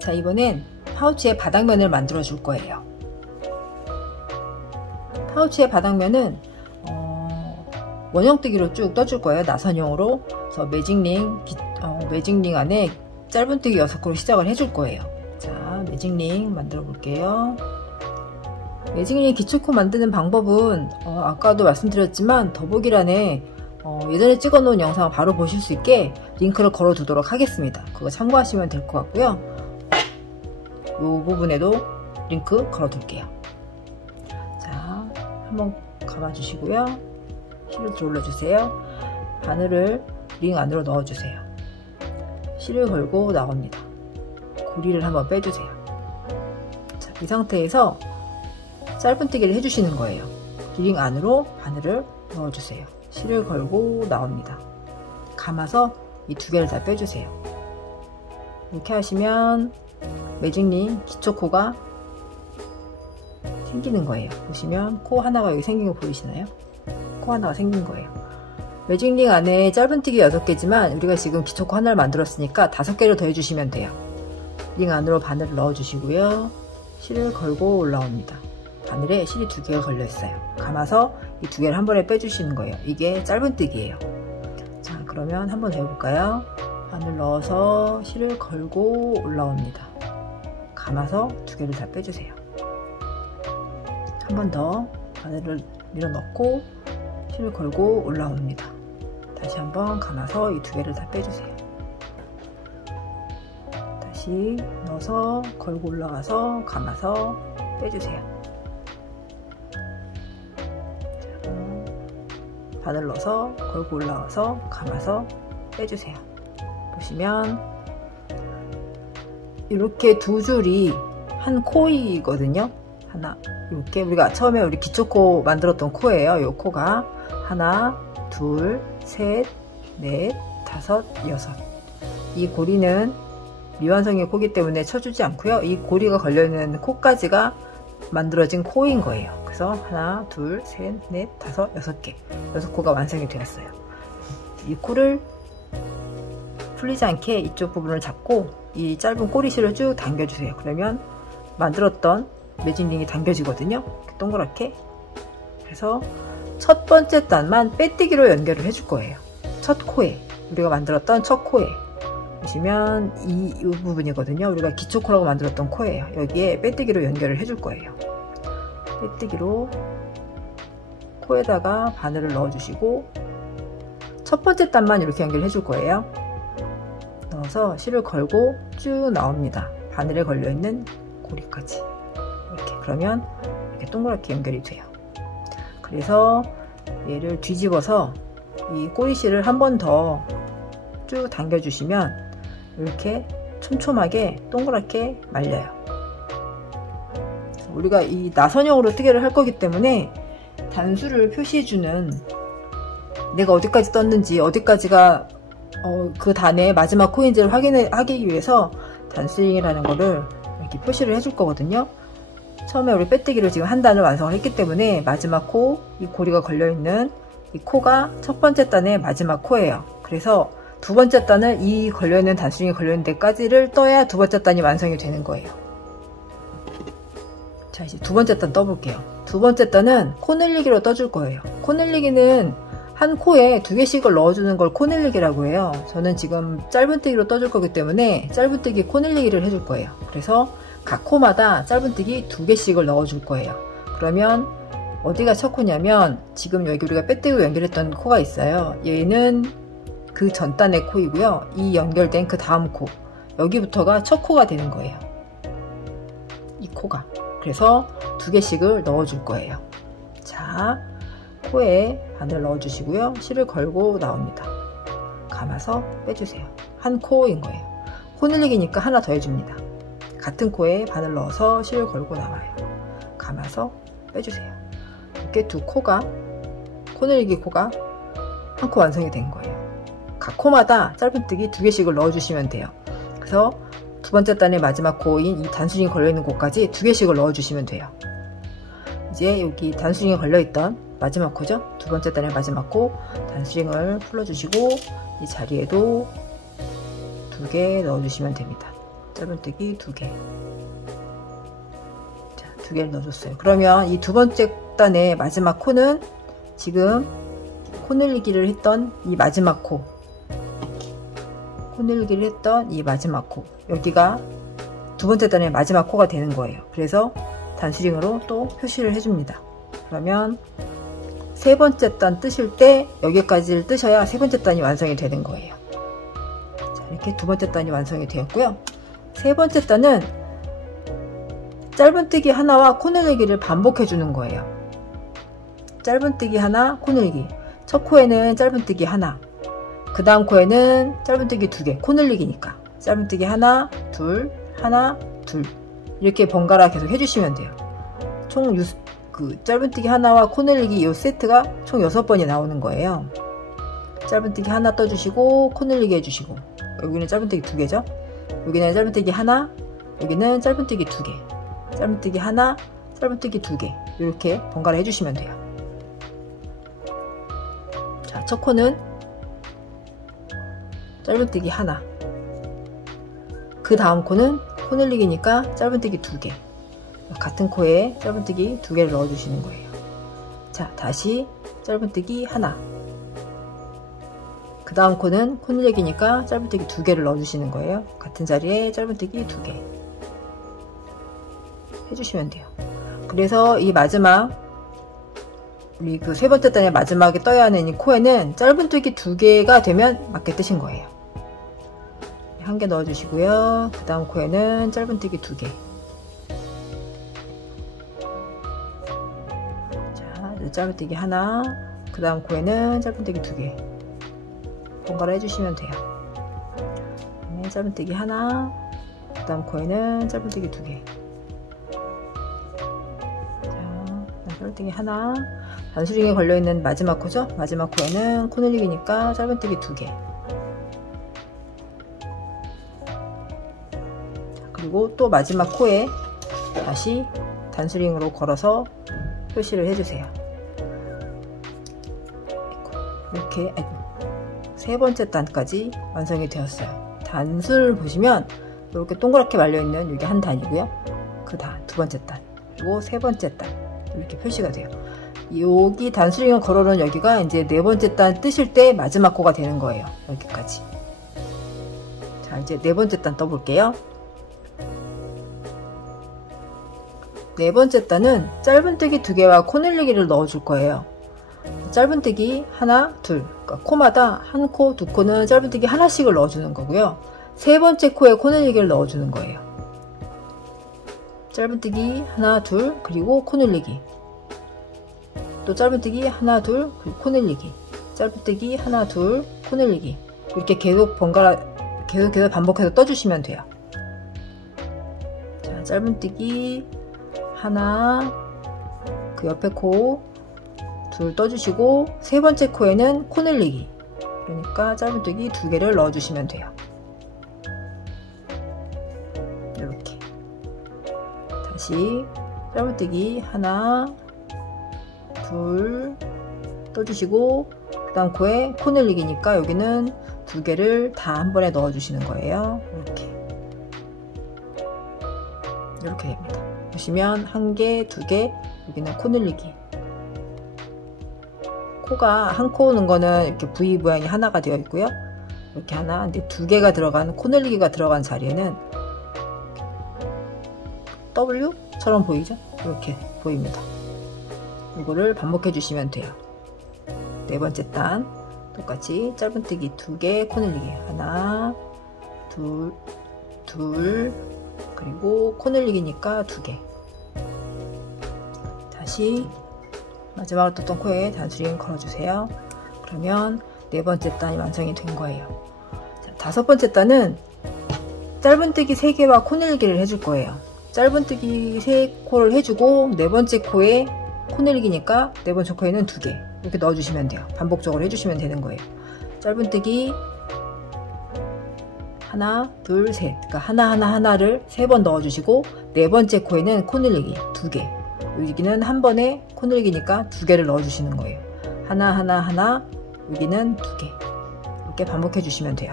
자, 이번엔 파우치의 바닥면을 만들어 줄 거예요. 파우치의 바닥면은 원형뜨기로 쭉 떠줄 거예요. 나선형으로. 그래서 매직링 안에 짧은뜨기 6코로 시작을 해줄 거예요. 자, 매직링 만들어 볼게요. 매직링 기초코 만드는 방법은 아까도 말씀드렸지만 더보기란에 예전에 찍어 놓은 영상을 바로 보실 수 있게 링크를 걸어 두도록 하겠습니다. 그거 참고하시면 될 것 같고요. 이 부분에도 링크 걸어 둘게요. 자, 한번 감아 주시고요. 실을 들어올려 주세요. 바늘을 링 안으로 넣어 주세요. 실을 걸고 나옵니다. 고리를 한번 빼주세요. 자, 이 상태에서 짧은뜨기를 해주시는 거예요. 링 안으로 바늘을 넣어주세요. 실을 걸고 나옵니다. 감아서 이 2개를 다 빼주세요. 이렇게 하시면 매직링 기초코가 생기는 거예요. 보시면 코 하나가 여기 생긴 거 보이시나요? 코 하나가 생긴 거예요. 매직링 안에 짧은뜨기 6개지만 우리가 지금 기초코 하나를 만들었으니까 5개를 더 해주시면 돼요. 링 안으로 바늘을 넣어주시고요. 실을 걸고 올라옵니다. 바늘에 실이 2개가 걸려 있어요. 감아서 이 2개를 한 번에 빼주시는 거예요. 이게 짧은뜨기예요. 자, 그러면 한번 더 해볼까요? 바늘 넣어서 실을 걸고 올라옵니다. 감아서 2개를 다 빼주세요. 한 번 더 바늘을 밀어 넣고 실을 걸고 올라옵니다. 다시 한번 감아서 이 2개를 다 빼주세요. 다시 넣어서 걸고 올라가서 감아서 빼주세요. 바늘 넣어서 걸고 올라와서 감아서 빼주세요. 보시면 이렇게 2줄이 한 코이거든요. 하나, 이렇게 우리가 처음에 우리 기초코 만들었던 코예요. 이 코가 하나, 둘, 셋, 넷, 다섯, 6. 이 고리는 미완성의 코기 때문에 쳐주지 않고요. 이 고리가 걸려있는 코까지가 만들어진 코인 거예요. 그래서 하나, 둘, 셋, 넷, 다섯, 6개. 6코가 완성이 되었어요. 이 코를 풀리지 않게 이쪽 부분을 잡고 이 짧은 꼬리실을 쭉 당겨주세요. 그러면 만들었던 매직링이 당겨지거든요. 동그랗게. 그래서 첫 번째 단만 빼뜨기로 연결을 해줄 거예요. 첫 코에, 우리가 만들었던 첫 코에. 보시면 이 부분이거든요. 우리가 기초코라고 만들었던 코예요. 여기에 빼뜨기로 연결을 해줄 거예요. 빼뜨기로 코에다가 바늘을 넣어주시고 첫 번째 단만 이렇게 연결해 줄 거예요. 넣어서 실을 걸고 쭉 나옵니다. 바늘에 걸려있는 고리까지. 이렇게. 그러면 이렇게 동그랗게 연결이 돼요. 그래서 얘를 뒤집어서 이 꼬리실을 한 번 더 쭉 당겨주시면 이렇게 촘촘하게 동그랗게 말려요. 우리가 이 나선형으로 뜨개를 할 거기 때문에 단수를 표시해주는, 내가 어디까지 떴는지, 어디까지가 그 단의 마지막 코인지를 확인하기 위해서 단수링이라는 거를 이렇게 표시를 해줄 거거든요. 처음에 우리 빼뜨기를 지금 한 단을 완성을 했기 때문에 마지막 코, 이 고리가 걸려있는 이 코가 첫 번째 단의 마지막 코예요. 그래서 두 번째 단을 이 걸려있는 단수링이 걸려있는 데까지를 떠야 두 번째 단이 완성이 되는 거예요. 자, 이제 두 번째 단 떠볼게요. 두 번째 단은 코 늘리기로 떠줄 거예요. 코 늘리기는 한 코에 2개씩을 넣어주는 걸 코 늘리기라고 해요. 저는 지금 짧은뜨기로 떠줄 거기 때문에 짧은뜨기 코 늘리기를 해줄 거예요. 그래서 각 코마다 짧은뜨기 2개씩을 넣어줄 거예요. 그러면 어디가 첫 코냐면 지금 여기 우리가 빼뜨기로 연결했던 코가 있어요. 얘는 그 전 단의 코이고요. 이 연결된 그 다음 코, 여기부터가 첫 코가 되는 거예요. 이 코가. 그래서 2개씩을 넣어줄 거예요. 자, 코에 바늘 넣어주시고요. 실을 걸고 나옵니다. 감아서 빼주세요. 한 코인 거예요. 코 늘리기니까 하나 더 해줍니다. 같은 코에 바늘 넣어서 실을 걸고 나와요. 감아서 빼주세요. 이렇게 두 코가, 코 늘리기 코가 한 코 완성이 된 거예요. 각 코마다 짧은뜨기 2개씩을 넣어주시면 돼요. 그래서 두 번째 단의 마지막 코인 이 단수링이 걸려있는 곳까지 2개씩을 넣어주시면 돼요. 이제 여기 단수링이 걸려있던 마지막 코죠? 두 번째 단의 마지막 코 단수링을 풀어주시고 이 자리에도 2개 넣어주시면 됩니다. 짧은뜨기 2개. 자, 2개를 넣어줬어요. 그러면 이 두 번째 단의 마지막 코는 지금 코 늘리기를 했던 이 마지막 코, 늘리기를 했던 이 마지막 코, 여기가 두 번째 단의 마지막 코가 되는 거예요. 그래서 단수링으로 또 표시를 해줍니다. 그러면 세 번째 단 뜨실 때 여기까지를 뜨셔야 세 번째 단이 완성이 되는 거예요. 자, 이렇게 두 번째 단이 완성이 되었고요. 세 번째 단은 짧은뜨기 하나와 코 늘리기를 반복해 주는 거예요. 짧은뜨기 하나, 코 늘리기. 첫 코에는 짧은뜨기 하나, 그 다음 코에는 짧은뜨기 2개, 코 늘리기니까 짧은뜨기 하나, 둘, 하나, 둘, 이렇게 번갈아 계속 해주시면 돼요. 총 짧은뜨기 하나와 코 늘리기 이 세트가 총 6번이 나오는 거예요. 짧은뜨기 하나 떠주시고 코 늘리기 해주시고, 여기는 짧은뜨기 2개죠. 여기는 짧은뜨기 하나, 여기는 짧은뜨기 2개, 짧은뜨기 하나, 짧은뜨기 2개, 이렇게 번갈아 해주시면 돼요. 자, 첫 코는 짧은뜨기 하나, 그 다음 코는 코 늘리기니까 짧은뜨기 2개, 같은 코에 짧은뜨기 2개를 넣어주시는 거예요. 자, 다시 짧은뜨기 하나, 그 다음 코는 코 늘리기니까 짧은뜨기 2개를 넣어주시는 거예요. 같은 자리에 짧은뜨기 2개 해주시면 돼요. 그래서 이 마지막, 우리 그 세 번째 단의 마지막에 떠야 하는 이 코에는 짧은뜨기 2개가 되면 맞게 뜨신 거예요. 한 개 넣어주시고요. 그 다음 코에는 짧은뜨기 2개. 자, 짧은뜨기 하나, 그 다음 코에는 짧은뜨기 2개. 번갈아 해주시면 돼요. 짧은뜨기 하나, 그 다음 코에는 짧은뜨기 2개. 자, 짧은뜨기 하나, 단수링에 걸려있는 마지막 코죠? 마지막 코에는 코 늘리기니까 짧은뜨기 2개. 그리고 또 마지막 코에 다시 단수링으로 걸어서 표시를 해주세요. 이렇게 세 번째 단까지 완성이 되었어요. 단수를 보시면 이렇게 동그랗게 말려있는 이게 한 단이고요. 그 다음 두 번째 단, 그리고 세 번째 단, 이렇게 표시가 돼요. 여기 단수링을 걸어놓은 여기가 이제 네 번째 단 뜨실 때 마지막 코가 되는 거예요. 여기까지. 자, 이제 네 번째 단 떠볼게요. 네 번째 단은 짧은뜨기 2개와 코 늘리기를 넣어줄 거예요. 짧은뜨기 하나, 둘, 그러니까 코마다 한 코, 두 코는 짧은뜨기 하나씩을 넣어주는 거고요. 세 번째 코에 코 늘리기를 넣어주는 거예요. 짧은뜨기 하나, 둘, 그리고 코 늘리기. 또 짧은뜨기 하나, 둘, 그리고 코 늘리기. 짧은뜨기 하나, 둘, 코 늘리기. 이렇게 계속 번갈아, 계속 반복해서 떠주시면 돼요. 자, 짧은뜨기 하나, 그 옆에 코 둘 떠주시고, 세 번째 코에는 코 늘리기. 그러니까 짧은뜨기 2개를 넣어주시면 돼요. 이렇게. 다시 짧은뜨기 하나, 둘 떠주시고, 그 다음 코에 코 늘리기니까 여기는 2개를 다 한 번에 넣어주시는 거예요. 이렇게 됩니다. 보시면 1개, 2개, 여기는 코 늘리기. 코가 한 코 오는 거는 이렇게 V 모양이 하나가 되어 있고요. 이렇게 하나, 근데 2개가 들어간, 코 늘리기가 들어간 자리에는 W처럼 보이죠? 이렇게 보입니다. 이거를 반복해 주시면 돼요. 네 번째 단 똑같이 짧은뜨기 2개, 코 늘리기 하나, 둘, 그리고 코 늘리기니까 2개. 다시 마지막으로 떴던 코에 단수링 걸어주세요. 그러면 네 번째 단이 완성이 된 거예요. 자, 다섯 번째 단은 짧은뜨기 3개와 코 늘리기를 해줄 거예요. 짧은뜨기 3코를 해주고 네 번째 코에 코 늘리기니까 네 번째 코에는 2개 이렇게 넣어주시면 돼요. 반복적으로 해주시면 되는 거예요. 짧은뜨기 하나, 둘, 셋. 그러니까 하나를 3번 넣어주시고 네 번째 코에는 코 늘리기 2개. 여기는 한 번에 코 늘리기니까 2개를 넣어주시는 거예요. 하나, 여기는 2개. 이렇게 반복해 주시면 돼요.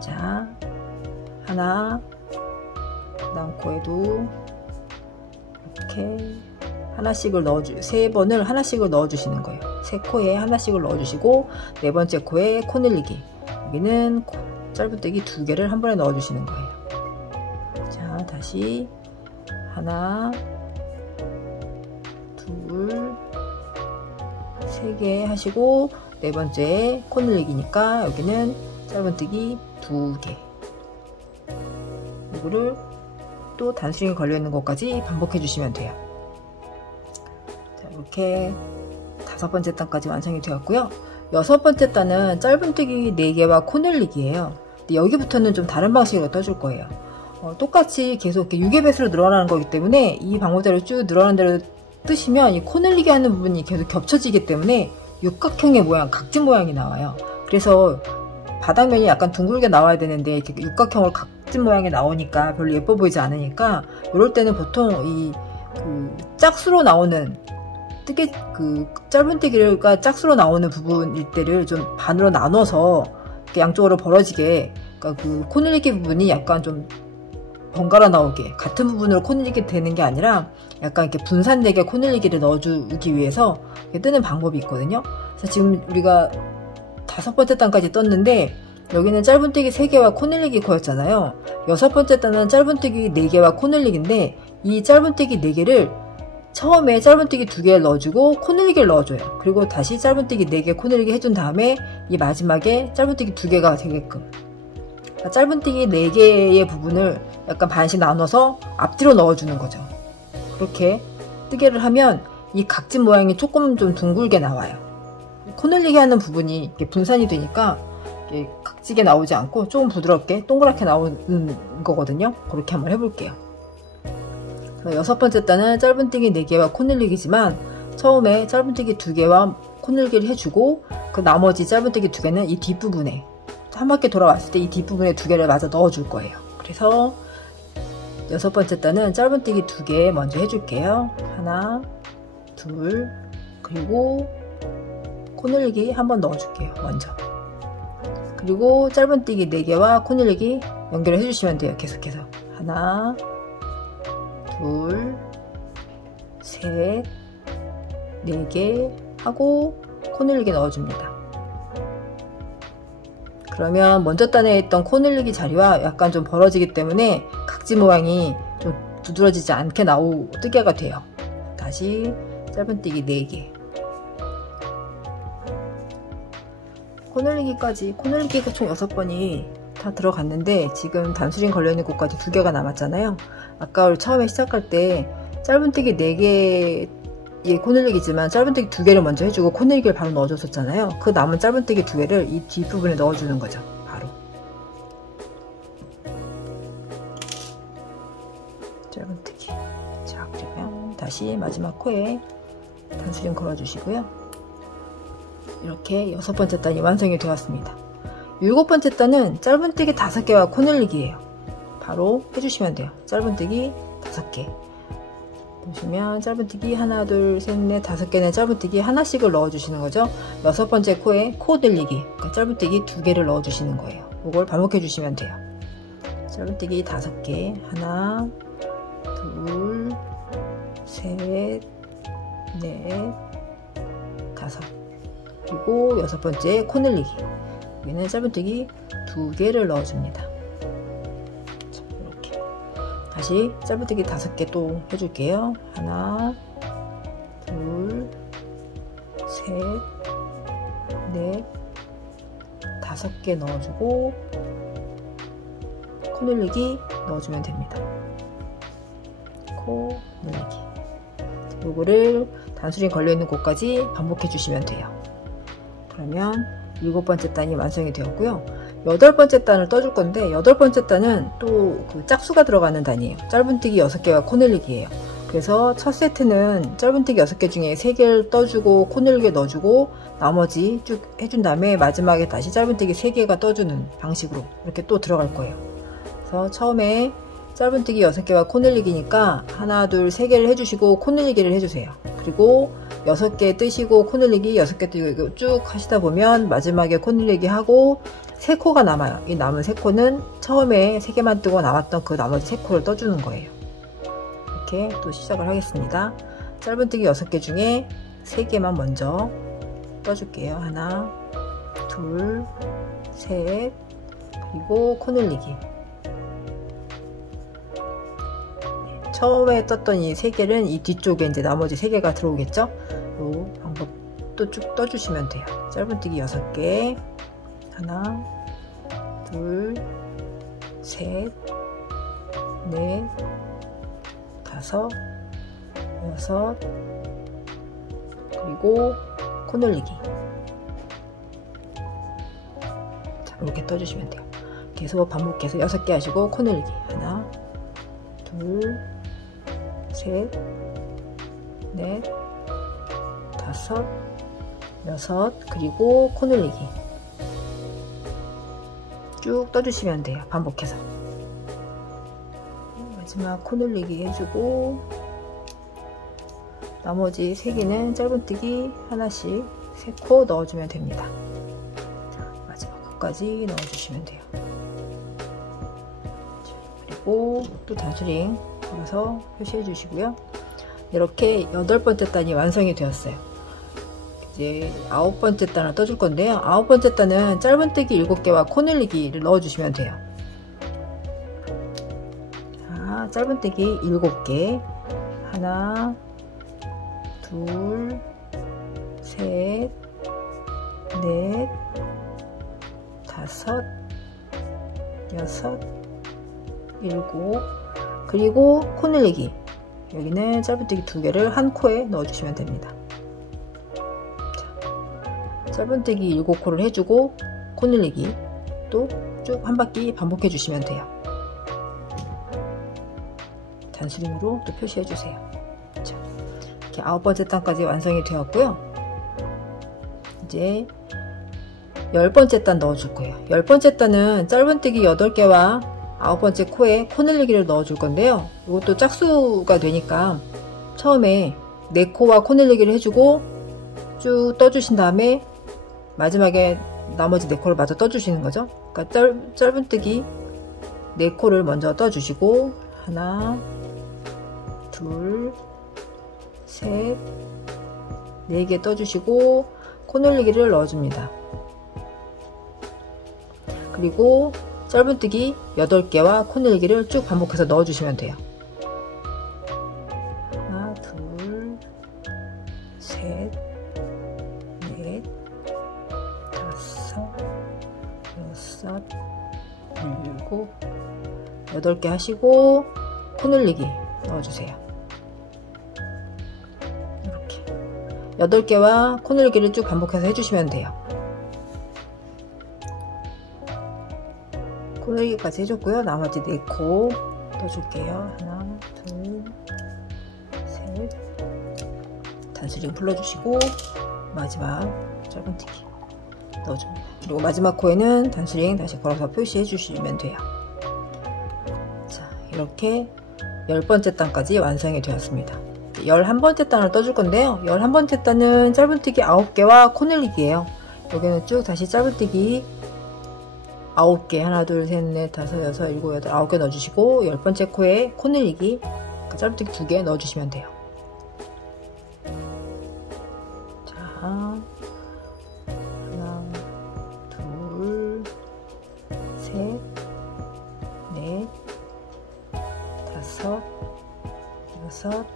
자, 하나, 그 다음 코에도 이렇게 하나씩을 세 번을 하나씩을 넣어주시는 거예요. 세 코에 하나씩을 넣어주시고, 네 번째 코에 코 늘리기. 여기는 짧은뜨기 2개를 한 번에 넣어주시는 거예요. 자, 다시 하나, 둘, 3개 하시고, 네 번째 코 늘리기니까 여기는 짧은뜨기 2개. 이거를 또 단수링이 걸려있는 것까지 반복해 주시면 돼요. 자, 이렇게 5번째 단까지 완성이 되었고요. 6번째 단은 짧은뜨기 4개와 코 늘리기예요. 근데 여기부터는 좀 다른 방식으로 떠줄 거예요. 똑같이 계속 이렇게 6의 배수로 늘어나는 거기 때문에 이 방법대로 쭉 늘어나는 대로 뜨시면 이 코 늘리기 하는 부분이 계속 겹쳐지기 때문에 육각형의 모양, 각진 모양이 나와요. 그래서 바닥면이 약간 둥글게 나와야 되는데 이렇게 육각형으로 각진 모양이 나오니까 별로 예뻐 보이지 않으니까, 이럴 때는 보통 이 짝수로 나오는 짧은뜨기가 짝수로 나오는 부분일 때를 좀 반으로 나눠서 이렇게 양쪽으로 벌어지게, 그러니까 그 코 늘리기 부분이 약간 좀 번갈아 나오게 같은 부분으로 코 늘리기 되는 게 아니라 약간 이렇게 분산되게 코 늘리기를 넣어주기 위해서 뜨는 방법이 있거든요. 그래서 지금 우리가 5번째 단까지 떴는데 여기는 짧은뜨기 3개와 코 늘리기 코였잖아요. 6번째 단은 짧은뜨기 4개와 코 늘리기인데, 이 짧은뜨기 4개를 처음에 짧은뜨기 2개를 넣어주고 코 늘리기를 넣어줘요. 그리고 다시 짧은뜨기 4개 코 늘리기 해준 다음에 이 마지막에 짧은뜨기 2개가 되게끔, 그러니까 짧은뜨기 4개의 부분을 약간 반씩 나눠서 앞뒤로 넣어주는 거죠. 그렇게 뜨개를 하면 이 각진 모양이 조금 좀 둥글게 나와요. 코 늘리기 하는 부분이 이렇게 분산이 되니까 이렇게 각지게 나오지 않고 조금 부드럽게 동그랗게 나오는 거거든요. 그렇게 한번 해볼게요. 6번째 단은 짧은뜨기 4개와 코 늘리기지만 처음에 짧은뜨기 2개와 코 늘기를 해주고, 그 나머지 짧은뜨기 2개는 이 뒷부분에 한 바퀴 돌아왔을 때 이 뒷부분에 2개를 마저 넣어줄 거예요. 그래서 6번째 단은 짧은뜨기 2개 먼저 해줄게요. 하나, 둘, 그리고 코 늘리기 한번 넣어줄게요. 먼저. 그리고 짧은뜨기 4개와 코 늘리기 연결을 해주시면 돼요. 계속해서. 하나, 둘, 셋, 4개 하고 코 늘리기 넣어줍니다. 그러면 먼저 단에 있던 코 늘리기 자리와 약간 좀 벌어지기 때문에 각진 모양이 좀 두드러지지 않게 뜨개가 돼요. 다시 짧은뜨기 4개. 코 늘리기가 총 6번이 다 들어갔는데 지금 단수링 걸려있는 곳까지 2개가 남았잖아요. 아까 처음에 시작할 때 짧은뜨기 4개의 코 늘리기지만 짧은뜨기 2개를 먼저 해주고 코 늘리기를 바로 넣어줬었잖아요. 그 남은 짧은뜨기 2개를 이 뒷부분에 넣어주는 거죠. 바로 짧은뜨기. 자, 그러면 다시 마지막 코에 단수링 걸어주시고요. 이렇게 6번째 단이 완성이 되었습니다. 7번째 단은 짧은뜨기 5개와 코 늘리기예요. 바로 해주시면 돼요. 짧은뜨기 5개. 보시면 짧은뜨기 하나, 둘, 셋, 넷, 5개는 짧은뜨기 하나씩을 넣어주시는 거죠. 6번째 코에 코 늘리기, 그러니까 짧은뜨기 2개를 넣어주시는 거예요. 이걸 반복해 주시면 돼요. 짧은뜨기 5개. 하나, 둘, 셋, 넷, 5. 그리고 6번째 코 늘리기. 여기는 짧은뜨기 2개를 넣어줍니다. 자, 이렇게 다시 짧은뜨기 5개 또 해줄게요. 하나, 둘, 셋, 넷, 5개 넣어주고 코 늘리기 넣어주면 됩니다. 코 늘리기. 요거를 단수링 걸려있는 곳까지 반복해 주시면 돼요. 그러면 7번째 단이 완성이 되었고요. 8번째 단을 떠줄 건데, 8번째 단은 또 그 짝수가 들어가는 단이에요. 짧은뜨기 6개와 코 늘리기예요. 그래서 첫 세트는 짧은뜨기 6개 중에 3개를 떠주고 코 늘리기 넣어주고 나머지 쭉 해준 다음에 마지막에 다시 짧은뜨기 3개가 떠주는 방식으로 이렇게 또 들어갈 거예요. 그래서 처음에 짧은뜨기 6개와 코 늘리기니까 하나, 둘, 3개를 해주시고 코 늘리기를 해주세요. 그리고 6개 뜨시고 코 늘리기 6개 뜨고 쭉 하시다 보면 마지막에 코 늘리기 하고 3코가 남아요. 이 남은 3코는 처음에 3개만 뜨고 남았던 그 나머지 3코를 떠주는 거예요. 이렇게 또 시작을 하겠습니다. 짧은뜨기 6개 중에 3개만 먼저 떠줄게요. 하나, 둘, 셋, 그리고 코늘리기. 처음에 떴던 이 3개는 이 뒤쪽에 이제 나머지 3개가 들어오겠죠? 이 방법 또 쭉 떠주시면 돼요. 짧은뜨기 6개. 하나, 둘, 셋, 넷, 다섯, 여섯, 그리고 코늘리기. 자, 이렇게 떠주시면 돼요. 계속 반복해서 6개 하시고 코늘리기. 하나, 둘, 셋, 넷, 다섯, 여섯, 그리고 코늘리기. 쭉 떠주시면 돼요. 반복해서. 마지막 코늘리기 해주고, 나머지 3개는 짧은뜨기 하나씩 3코 넣어주면 됩니다. 마지막 코까지 넣어주시면 돼요. 그리고 또 단수링 걸어서 표시해 주시고요. 이렇게 8번째 단이 완성이 되었어요. 이제 9번째 단을 떠줄 건데요. 9번째 단은 짧은뜨기 7개와 코늘리기를 넣어주시면 돼요. 자, 짧은뜨기 7개. 하나, 둘, 셋, 넷, 다섯, 여섯, 7, 그리고 코늘리기. 여기는 짧은뜨기 2개를 한 코에 넣어주시면 됩니다. 자, 짧은뜨기 7코를 해주고 코늘리기 또 쭉 한 바퀴 반복해 주시면 돼요. 단수링으로 또 표시해 주세요. 자, 이렇게 9번째 단까지 완성이 되었고요. 이제 10번째 단 넣어줄 거예요. 10번째 단은 짧은뜨기 8개와 9번째 코에 코늘리기를 넣어줄 건데요. 이것도 짝수가 되니까 처음에 4코와 코늘리기를 해주고 쭉 떠주신 다음에 마지막에 나머지 4코를 마저 떠주시는 거죠. 그러니까 짧은뜨기 4코를 먼저 떠주시고 하나, 둘, 셋, 4개 떠주시고 코늘리기를 넣어줍니다. 그리고 짧은뜨기 8개와 코늘리기를 쭉 반복해서 넣어주시면 돼요. 하나, 둘, 셋, 넷, 다섯, 여섯, 7, 8개 하시고 코늘리기 넣어주세요. 이렇게 8개와 코늘리기를 쭉 반복해서 해주시면 돼요. 코늘리기까지 해줬고요. 나머지 4코 떠줄게요. 하나, 둘, 셋, 단수링 풀러주시고 마지막 짧은뜨기 넣어줍니다. 그리고 마지막 코에는 단수링 다시 걸어서 표시해 주시면 돼요. 자, 이렇게 10번째 단까지 완성이 되었습니다. 11번째 단을 떠줄 건데요. 11번째 단은 짧은뜨기 9개와 코늘리기예요. 여기는 쭉 다시 짧은뜨기 9개, 하나, 둘, 셋, 넷, 다섯, 여섯, 7, 8, 9개 넣어주시고 10번째 코에 코늘리기 짧은뜨기 2개 넣어주시면 돼요. 자, 하나, 둘, 셋, 넷, 다섯, 여섯,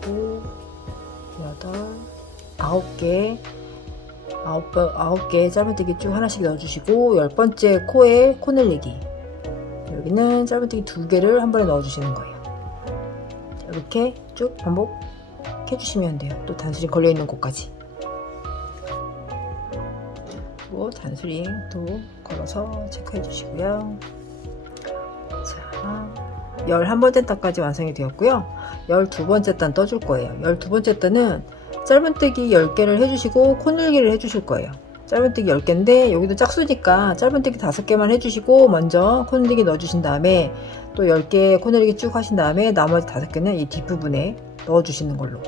7, 8, 9개 짧은뜨기 쭉 하나씩 넣어주시고 10번째 코에 코늘리기. 여기는 짧은뜨기 2개를 한 번에 넣어주시는 거예요. 이렇게 쭉 반복해 주시면 돼요. 또 단수링 걸려있는 곳까지. 그리고 단수링 또 걸어서 체크해 주시고요. 자, 11번째 단까지 완성이 되었고요. 12번째 단 떠줄 거예요. 12번째 단은 짧은뜨기 10개를 해주시고 코늘리기를 해주실 거예요. 짧은뜨기 10개인데 여기도 짝수니까 짧은뜨기 5개만 해주시고 먼저 코늘리기 넣어주신 다음에 또 10개 코늘리기 쭉 하신 다음에 나머지 5개는 이 뒷부분에 넣어주시는 걸로.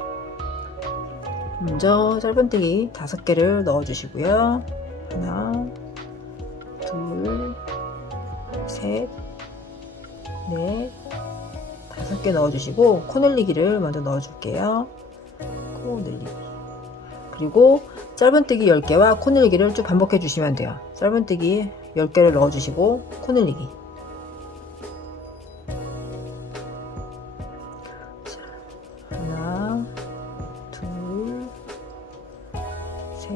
먼저 짧은뜨기 5개를 넣어주시고요. 하나, 둘, 셋, 넷, 5개 넣어주시고 코늘리기를 먼저 넣어줄게요. 코늘리기. 그리고 짧은뜨기 10개와 코늘리기를 쭉 반복해 주시면 돼요. 짧은뜨기 10개를 넣어주시고 코늘리기. 자, 하나, 둘, 셋,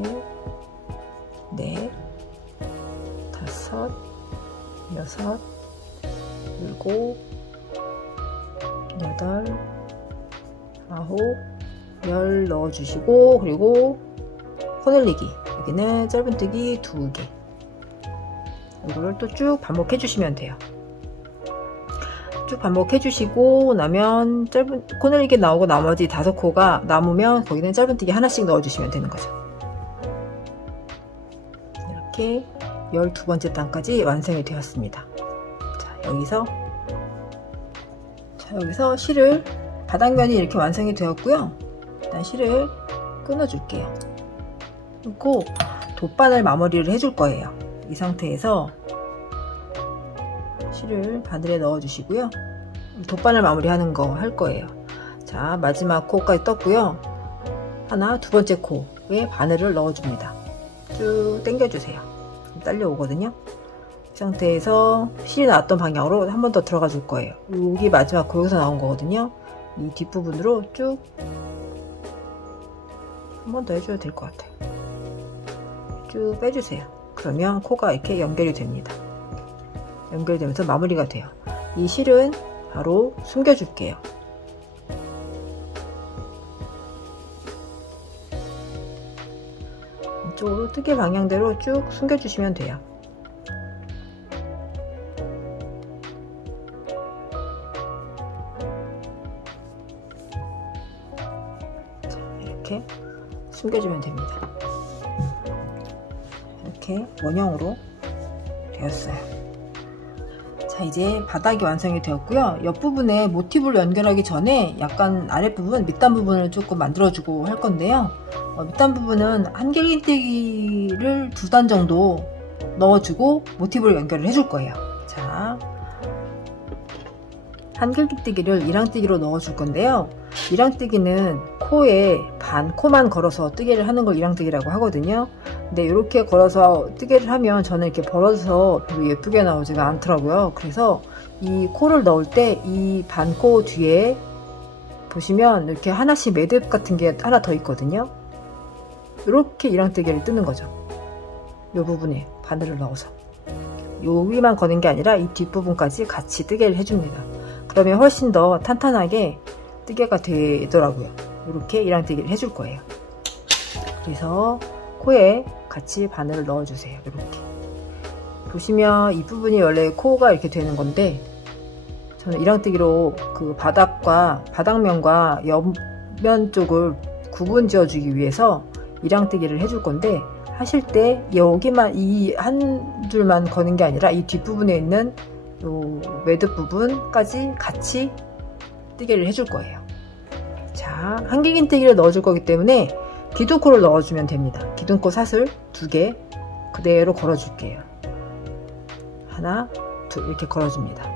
넷, 5, 6, 7, 8, 9, 10 넣어주시고, 그리고 코늘리기, 여기는 짧은뜨기 2개, 이거를 또 쭉 반복해 주시면 돼요. 쭉 반복해 주시고 나면 코늘리기 나오고 나머지 5코가 남으면 거기는 짧은뜨기 하나씩 넣어주시면 되는 거죠. 이렇게 12번째 단까지 완성이 되었습니다. 자, 여기서 실을, 바닥면이 이렇게 완성이 되었고요. 일단 실을 끊어줄게요. 끊고 돗바늘 마무리를 해줄 거예요. 이 상태에서 실을 바늘에 넣어 주시고요. 돗바늘 마무리 하는 거 할 거예요. 자, 마지막 코까지 떴고요. 두 번째 코에 바늘을 넣어 줍니다. 쭉 당겨 주세요. 딸려오거든요. 이 상태에서 실이 나왔던 방향으로 한 번 더 들어가 줄 거예요. 여기 마지막 코, 여기서 나온 거거든요. 이 뒷부분으로 쭉 한 번 더 해줘도 될 것 같아요. 쭉 빼주세요. 그러면 코가 이렇게 연결이 됩니다. 연결되면서 마무리가 돼요. 이 실은 바로 숨겨줄게요. 이쪽으로 뜨개 방향대로 쭉 숨겨주시면 돼요. 자, 이렇게 숨겨주면 됩니다. 이렇게 원형으로 되었어요. 자, 이제 바닥이 완성이 되었고요. 옆부분에 모티브를 연결하기 전에 약간 아랫부분, 밑단 부분을 조금 만들어주고 할 건데요. 밑단 부분은 한길긴뜨기를 2단 정도 넣어주고 모티브를 연결을 해줄 거예요. 자, 한길긴뜨기를 1항뜨기로 넣어줄 건데요. 1항뜨기는 코에 코만 걸어서 뜨개를 하는 걸 1항뜨기라고 하거든요. 근데 이렇게 걸어서 뜨개를 하면 저는 이렇게 벌어서 별로 예쁘게 나오지가 않더라고요. 그래서 이 코를 넣을 때 이 반코 뒤에 보시면 이렇게 하나씩 매듭 같은 게 하나 더 있거든요. 이렇게 1항뜨기를 뜨는 거죠. 이 부분에 바늘을 넣어서 요 위만 거는 게 아니라 이 뒷부분까지 같이 뜨개를 해줍니다. 그러면 훨씬 더 탄탄하게 뜨개가 되더라고요. 이렇게 1항뜨기를 해줄 거예요. 그래서 코에 같이 바늘을 넣어주세요. 이렇게 보시면 이 부분이 원래 코가 이렇게 되는 건데, 저는 1항뜨기로 그 바닥면과 옆면 쪽을 구분 지어주기 위해서 1항뜨기를 해줄 건데, 하실 때 여기만 이 한 줄만 거는 게 아니라 이 뒷부분에 있는 요 매듭 부분까지 같이 뜨개를 해줄 거예요. 자, 한길긴뜨기를 넣어줄 거기 때문에 기둥코를 넣어주면 됩니다. 기둥코 사슬 2개 그대로 걸어줄게요. 하나, 둘 이렇게 걸어줍니다.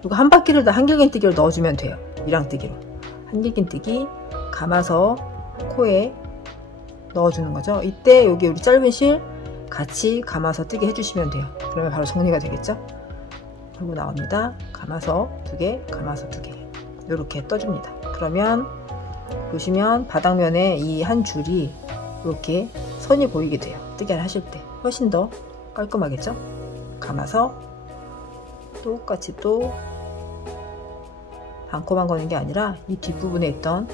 그리고 한 바퀴를 다 한길긴뜨기를 넣어주면 돼요. 1항뜨기로 한길긴뜨기 감아서 코에 넣어주는 거죠. 이때 여기 우리 짧은 실 같이 감아서 뜨게 해주시면 돼요. 그러면 바로 정리가 되겠죠. 그리고 나옵니다. 감아서 2개, 감아서 2개 이렇게 떠줍니다. 그러면 보시면 바닥면에 이 한 줄이 이렇게 선이 보이게 돼요. 뜨개를 하실 때 훨씬 더 깔끔하겠죠. 감아서 똑같이 또 반코만 거는 게 아니라 이 뒷부분에 있던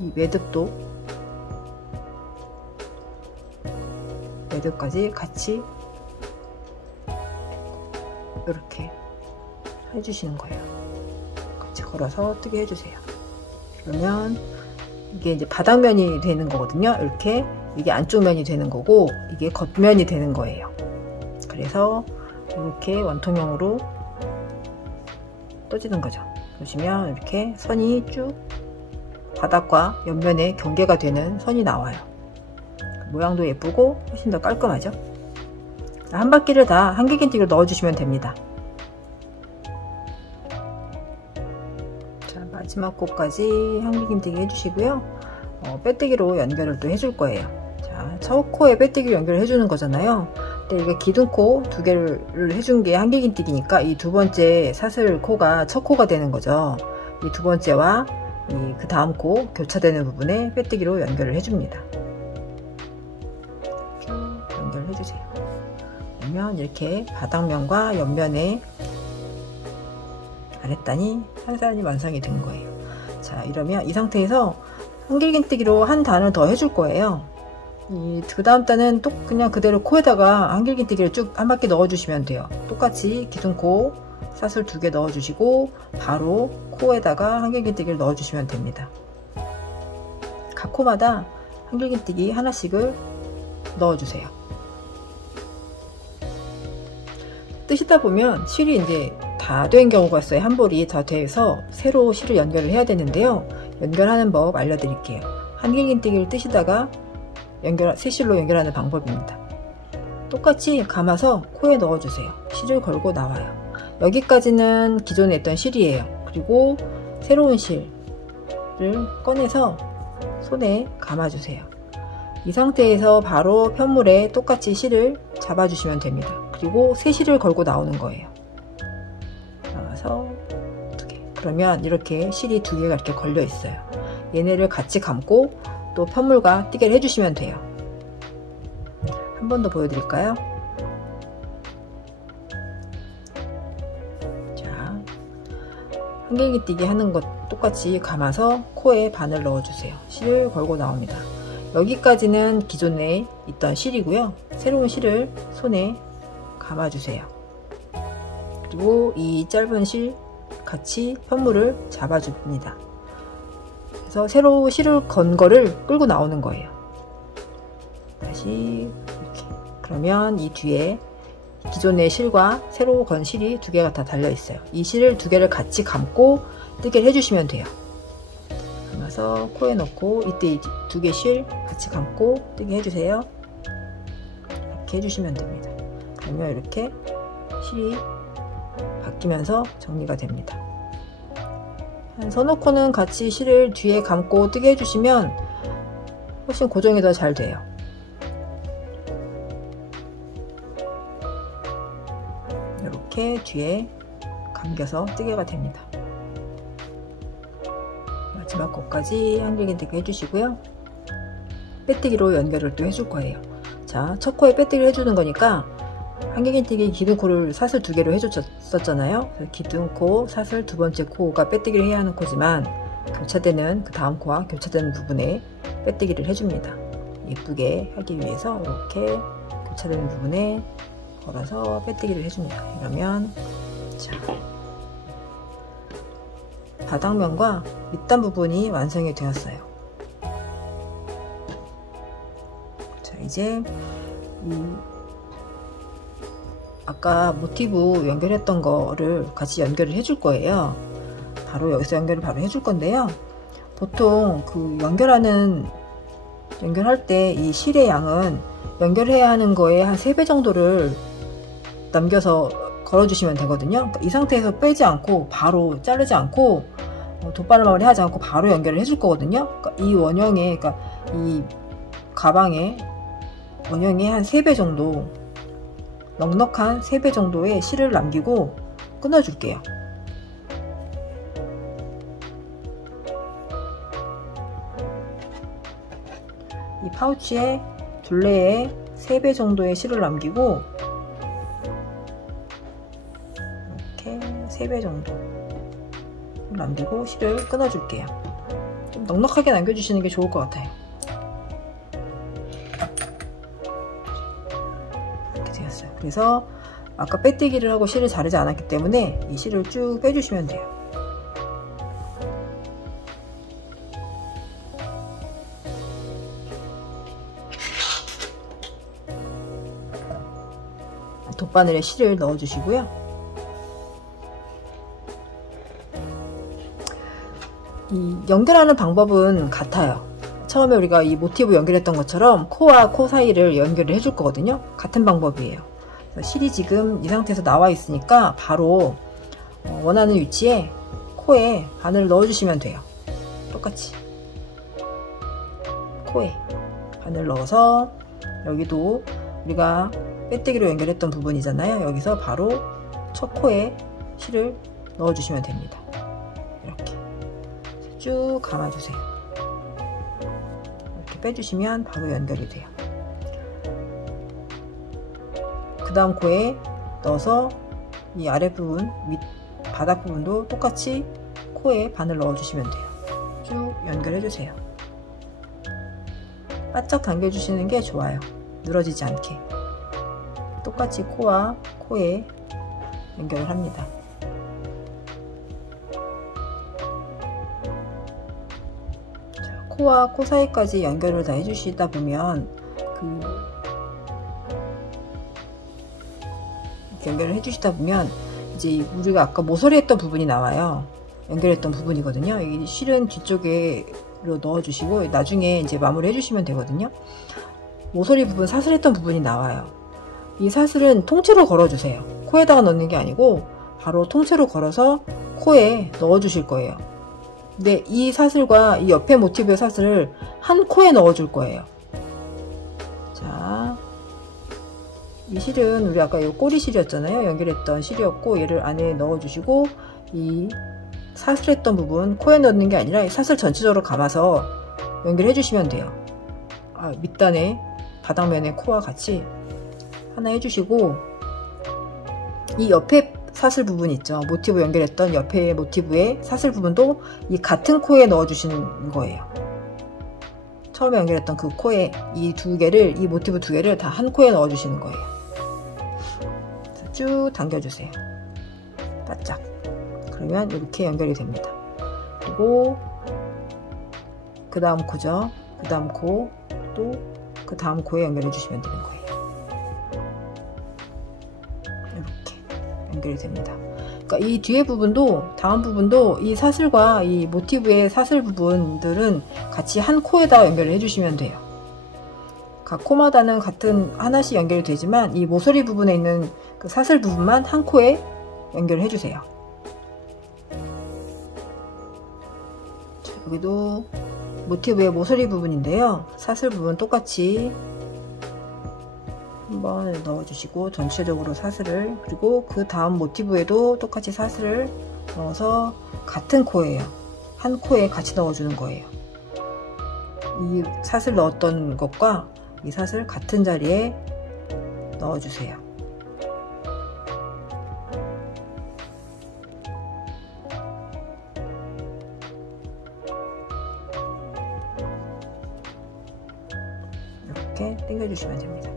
이 매듭까지 같이 이렇게 해주시는 거예요. 같이 걸어서 뜨게 해주세요. 그러면 이게 이제 바닥면이 되는 거거든요. 이렇게 이게 안쪽 면이 되는 거고 이게 겉면이 되는 거예요. 그래서 이렇게 원통형으로 떠지는 거죠. 보시면 이렇게 선이 쭉 바닥과 옆면에 경계가 되는 선이 나와요. 모양도 예쁘고 훨씬 더 깔끔하죠. 한 바퀴를 다 한길긴뜨기로 넣어주시면 됩니다. 자, 마지막 코까지 한길긴뜨기 해주시고요. 빼뜨기로 연결을 또 해줄 거예요. 자, 첫 코에 빼뜨기로 연결을 해주는 거잖아요. 근데 이게 기둥코 두 개를 해준 게 한길긴뜨기니까 이 두 번째 사슬 코가 첫 코가 되는 거죠. 이 두 번째와 그 다음 코 교차되는 부분에 빼뜨기로 연결을 해줍니다. 이렇게 연결해주세요. 그러면 이렇게 바닥면과 옆면에 아랫단이 한 단이 완성이 된 거예요. 자, 이러면 이 상태에서 한길긴뜨기로 한 단을 더 해줄 거예요. 그 다음 단은 또 그냥 그대로 코에다가 한길긴뜨기를 쭉 한 바퀴 넣어주시면 돼요. 똑같이 기둥코 사슬 2개 넣어주시고 바로 코에다가 한길긴뜨기를 넣어주시면 됩니다. 각 코마다 한길긴뜨기 하나씩을 넣어주세요. 뜨시다 보면 실이 이제 다 된 경우가 있어요. 한 볼이 다 돼서 새로 실을 연결을 해야 되는데요. 연결하는 법 알려드릴게요. 한길긴뜨기를 뜨시다가 새 실로 연결하는 방법입니다. 똑같이 감아서 코에 넣어주세요. 실을 걸고 나와요. 여기까지는 기존에 있던 실이에요. 그리고 새로운 실을 꺼내서 손에 감아주세요. 이 상태에서 바로 편물에 똑같이 실을 잡아주시면 됩니다. 그리고 새 실을 걸고 나오는 거예요. 나와서 2개. 그러면 이렇게 실이 2개가 이렇게 걸려 있어요. 얘네를 같이 감고 또 편물과 띠개를 해주시면 돼요. 한 번 더 보여드릴까요? 자, 한길기뛰기 하는 것 똑같이 감아서 코에 바늘 넣어주세요. 실을 걸고 나옵니다. 여기까지는 기존에 있던 실이고요. 새로운 실을 손에 감아주세요. 그리고 이 짧은 실 같이 편물을 잡아줍니다. 그래서 새로 실을 건 거를 끌고 나오는 거예요. 다시 이렇게. 그러면 이 뒤에 기존의 실과 새로 건 실이 2개가 다 달려 있어요. 이 실을 2개를 같이 감고 뜨개를 해주시면 돼요. 감아서 코에 넣고 이때 2개 실 같이 감고 뜨개 해주세요. 이렇게 해주시면 됩니다. 그러면 이렇게 실이 바뀌면서 정리가 됩니다. 한 서너 코는 같이 실을 뒤에 감고 뜨게 해주시면 훨씬 고정이 더 잘 돼요. 이렇게 뒤에 감겨서 뜨개가 됩니다. 마지막 코까지 한길긴뜨기 해주시고요. 빼뜨기로 연결을 또 해줄 거예요. 자, 첫 코에 빼뜨기를 해주는 거니까 한길긴뜨기 기둥코를 사슬 2개로 해줬었잖아요. 기둥코, 사슬 두 번째 코가 빼뜨기를 해야 하는 코지만 교차되는 그 다음 코와 교차되는 부분에 빼뜨기를 해줍니다. 예쁘게 하기 위해서 이렇게 교차되는 부분에 걸어서 빼뜨기를 해줍니다. 이러면 자, 바닥면과 밑단 부분이 완성이 되었어요. 자, 이제 아까 모티브 연결했던 거를 같이 연결을 해줄 거예요. 바로 여기서 연결을 바로 해줄 건데요. 보통 그 연결할 때 이 실의 양은 연결해야 하는 거에 한 3배 정도를 남겨서 걸어주시면 되거든요. 그러니까 이 상태에서 빼지 않고 바로 자르지 않고 돗바늘 마무리 하지 않고 바로 연결을 해줄 거거든요. 그러니까 이 원형에, 그러니까 이 가방에 원형에 한 3배 정도, 넉넉한 3배 정도의 실을 남기고 끊어줄게요. 이 파우치에 둘레에 3배 정도의 실을 남기고 이렇게 3배 정도 남기고 실을 끊어줄게요. 좀 넉넉하게 남겨주시는 게 좋을 것 같아요. 이렇게 되었어요. 그래서 아까 빼뜨기를 하고 실을 자르지 않았기 때문에 이 실을 쭉 빼주시면 돼요. 돗바늘에 실을 넣어주시고요. 이 연결하는 방법은 같아요. 처음에 우리가 이 모티브 연결했던 것처럼 코와 코 사이를 연결을 해줄 거거든요. 같은 방법이에요. 실이 지금 이 상태에서 나와 있으니까 바로 원하는 위치에 코에 바늘을 넣어주시면 돼요. 똑같이 코에 바늘 넣어서 여기도 우리가 빼뜨기로 연결했던 부분이잖아요. 여기서 바로 첫 코에 실을 넣어주시면 됩니다. 이렇게 쭉 감아주세요. 이렇게 빼주시면 바로 연결이 돼요. 그 다음 코에 넣어서 이 아랫부분, 밑 바닥 부분도 똑같이 코에 바늘 넣어주시면 돼요. 쭉 연결해주세요. 바짝 당겨주시는 게 좋아요. 늘어지지 않게. 똑같이 코와 코에 연결을 합니다. 자, 코와 코 사이까지 연결을 다 해주시다 보면 연결을 해주시다 보면 이제 우리가 아까 모서리 했던 부분이 나와요. 연결했던 부분이거든요. 이 실은 뒤쪽으로 넣어주시고 나중에 이제 마무리 해주시면 되거든요. 모서리 부분 사슬했던 부분이 나와요. 이 사슬은 통째로 걸어주세요. 코에다가 넣는 게 아니고 바로 통째로 걸어서 코에 넣어주실 거예요. 근데 이 사슬과 이 옆에 모티브의 사슬을 한 코에 넣어줄 거예요. 자, 이 실은 우리 아까 이 꼬리 실이었잖아요. 연결했던 실이었고 얘를 안에 넣어주시고 이 사슬했던 부분 코에 넣는 게 아니라 이 사슬 전체적으로 감아서 연결해 주시면 돼요. 밑단에 바닥면에 코와 같이 하나 해주시고 이 옆에 사슬 부분 있죠. 모티브 연결했던 옆에 모티브의 사슬 부분도 이 같은 코에 넣어 주시는 거예요. 처음에 연결했던 그 코에 이 두 개를, 이 모티브 두 개를 다 한 코에 넣어 주시는 거예요. 쭉 당겨주세요. 바짝. 그러면 이렇게 연결이 됩니다. 그리고 그 다음 코죠. 그 다음 코, 또 그 다음 코에 연결해 주시면 되는 거예요. 이렇게 연결이 됩니다. 그러니까 이 뒤에 부분도, 다음 부분도 이 사슬과 이 모티브의 사슬 부분들은 같이 한 코에다 연결을 해주시면 돼요. 각 코마다는 같은 하나씩 연결이 되지만 이 모서리 부분에 있는 그 사슬 부분만 한 코에 연결을 해주세요. 자, 여기도 모티브의 모서리 부분인데요. 사슬 부분 똑같이 한번 넣어주시고 전체적으로 사슬을, 그리고 그 다음 모티브에도 똑같이 사슬을 넣어서 같은 코예요. 한 코에 같이 넣어주는 거예요. 이 사슬 넣었던 것과 이 사슬 같은 자리에 넣어주세요. 이렇게 당겨주시면 됩니다.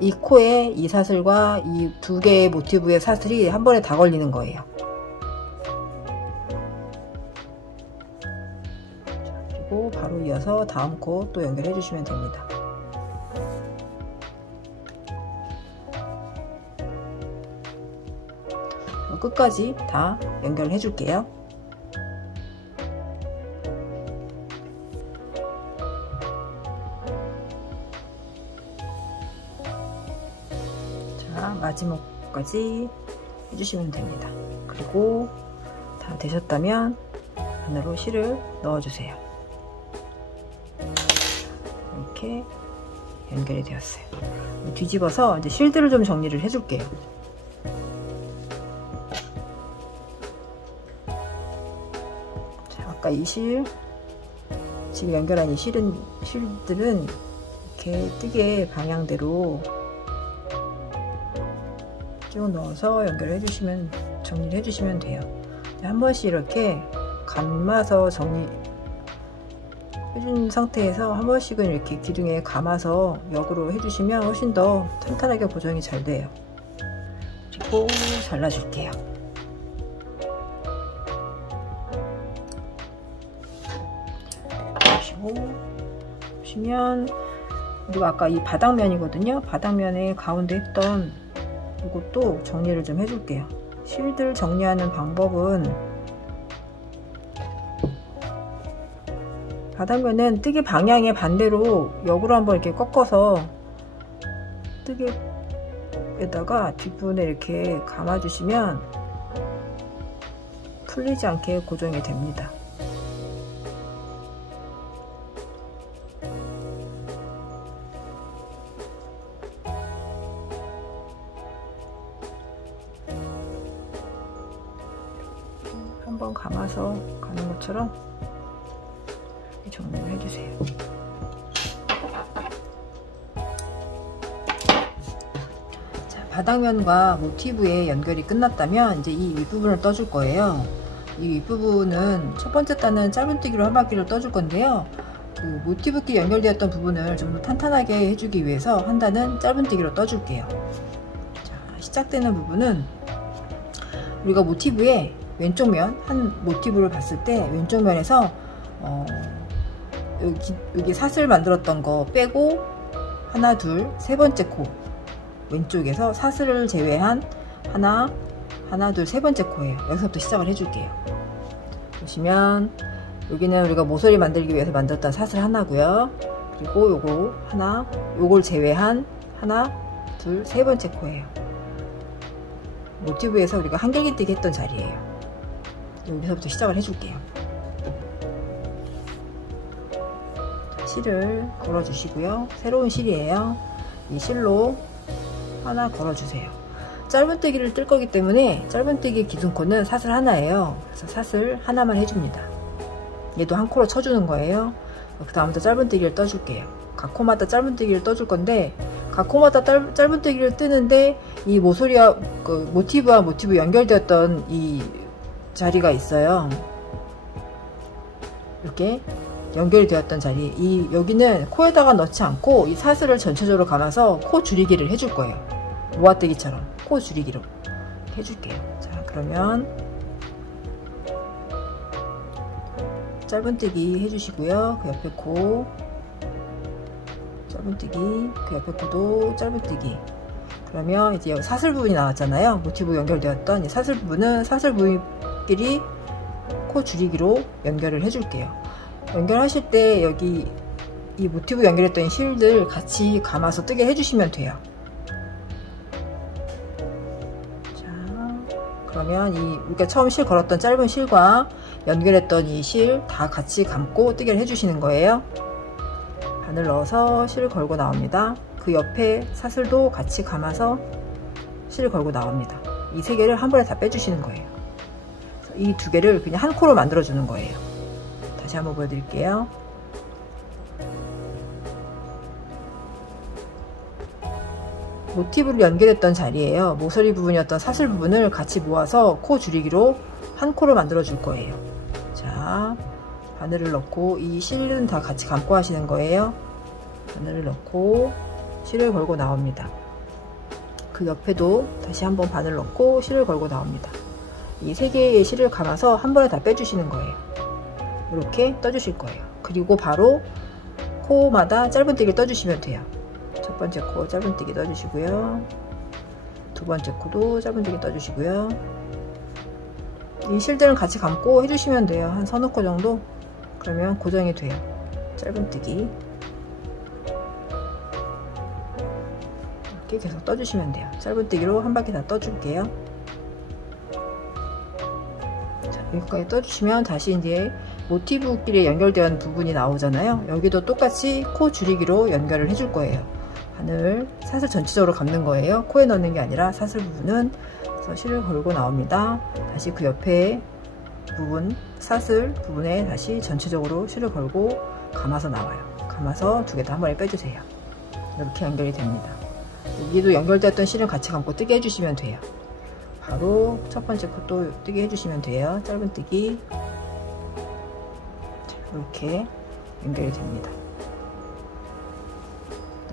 이 코에 이 사슬과 이 두 개의 모티브의 사슬이 한 번에 다 걸리는 거예요. 그리고 바로 이어서 다음 코 또 연결해 주시면 됩니다. 끝까지 다 연결해 줄게요. 자, 마지막까지 해주시면 됩니다. 그리고 다 되셨다면 안으로 실을 넣어주세요. 이렇게 연결이 되었어요. 뒤집어서 이제 실들을 좀 정리를 해줄게요. 자, 아까 이 실, 지금 연결한 이 실들은 이렇게 뜨개 방향대로 쭉 넣어서 연결해 주시면, 정리를 해주시면 돼요. 한 번씩 이렇게 감아서 정리 해준 상태에서 한 번씩은 이렇게 기둥에 감아서 역으로 해주시면 훨씬 더 탄탄하게 고정이 잘 돼요. 그리고 잘라줄게요. 보시면 우리가 아까 이 바닥면이거든요. 바닥면에 가운데 했던 이것도 정리를 좀 해줄게요. 실들 정리하는 방법은 바닥면은 뜨개 방향의 반대로 역으로 한번 이렇게 꺾어서 뜨개에다가 뒷부분에 이렇게 감아주시면 풀리지 않게 고정이 됩니다. 한번 감아서 가는 것처럼 정리를 해주세요. 자, 바닥면과 모티브의 연결이 끝났다면 이제 이 윗부분을 떠줄 거예요. 이 윗부분은 첫 번째 단은 짧은뜨기로 한 바퀴를 떠줄 건데요. 그 모티브끼리 연결되었던 부분을 좀 더 탄탄하게 해주기 위해서 한 단은 짧은뜨기로 떠줄게요. 자, 시작되는 부분은 우리가 모티브의 왼쪽 면, 한 모티브를 봤을 때 왼쪽 면에서 여기 사슬 만들었던 거 빼고 하나, 둘, 세 번째 코 왼쪽에서 사슬을 제외한 하나, 둘, 세 번째 코예요. 여기서부터 시작을 해줄게요. 보시면 여기는 우리가 모서리 만들기 위해서 만들었던 사슬 하나고요. 그리고 요거 하나, 요걸 제외한 하나, 둘, 세 번째 코예요. 모티브에서 우리가 한길기뜨기 했던 자리예요. 여기서부터 시작을 해줄게요. 실을 걸어 주시고요. 새로운 실이에요. 이 실로 하나 걸어 주세요. 짧은뜨기를 뜰 거기 때문에 짧은뜨기 기둥코는 사슬 하나예요. 그래서 사슬 하나만 해줍니다. 얘도 한 코로 쳐주는 거예요. 그 다음부터 짧은뜨기를 떠줄게요. 각 코마다 짧은뜨기를 떠줄 건데 각 코마다 짧은뜨기를 뜨는데 이 모서리와 그 모티브와 모티브 연결되었던 이 자리가 있어요. 이렇게 연결이 되었던 자리, 여기는 코에다가 넣지 않고 이 사슬을 전체적으로 감아서 코 줄이기를 해줄 거예요. 모아뜨기처럼 코 줄이기로 해줄게요. 자, 그러면 짧은뜨기 해주시고요. 그 옆에 코 짧은뜨기, 그 옆에 코도 짧은뜨기. 그러면 이제 사슬 부분이 나왔잖아요. 모티브 연결되었던 이 사슬 부분은 사슬 부분끼리 코 줄이기로 연결을 해줄게요. 연결하실 때 여기 이 모티브 연결했던 실들 같이 감아서 뜨게 해주시면 돼요. 자, 그러면 우리가 처음 실 걸었던 짧은 실과 연결했던 이 실 다 같이 감고 뜨개를 해주시는 거예요. 바늘 넣어서 실을 걸고 나옵니다. 그 옆에 사슬도 같이 감아서 실을 걸고 나옵니다. 이 세 개를 한 번에 다 빼주시는 거예요. 이 두 개를 그냥 한 코로 만들어 주는 거예요. 다시 한번 보여드릴게요. 모티브를 연결했던 자리에요. 모서리 부분이었던 사슬 부분을 같이 모아서 코 줄이기로 한 코로 만들어 줄 거예요. 자, 바늘을 넣고 이 실은 다 같이 감고 하시는 거예요. 바늘을 넣고 실을 걸고 나옵니다. 그 옆에도 다시 한번 바늘 넣고 실을 걸고 나옵니다. 이 세 개의 실을 감아서 한 번에 다 빼주시는 거예요. 이렇게 떠주실 거예요. 그리고 바로 코마다 짧은뜨기를 떠주시면 돼요. 첫 번째 코 짧은뜨기 떠주시고요. 두 번째 코도 짧은뜨기 떠주시고요. 이 실들은 같이 감고 해주시면 돼요. 한 서너 코 정도. 그러면 고정이 돼요. 짧은뜨기 이렇게 계속 떠주시면 돼요. 짧은뜨기로 한 바퀴 다 떠줄게요. 자, 여기까지 떠주시면 다시 이제 모티브끼리 연결된 부분이 나오잖아요. 여기도 똑같이 코 줄이기로 연결을 해줄 거예요. 바늘 사슬 전체적으로 감는 거예요. 코에 넣는 게 아니라 사슬 부분은. 그래서 실을 걸고 나옵니다. 다시 그 옆에 부분 사슬 부분에 다시 전체적으로 실을 걸고 감아서 나와요. 감아서 두 개 다 한 번에 빼주세요. 이렇게 연결이 됩니다. 여기도 연결되었던 실을 같이 감고 뜨게 해주시면 돼요. 바로 첫 번째 코도 뜨게 해주시면 돼요. 짧은뜨기 이렇게 연결이 됩니다.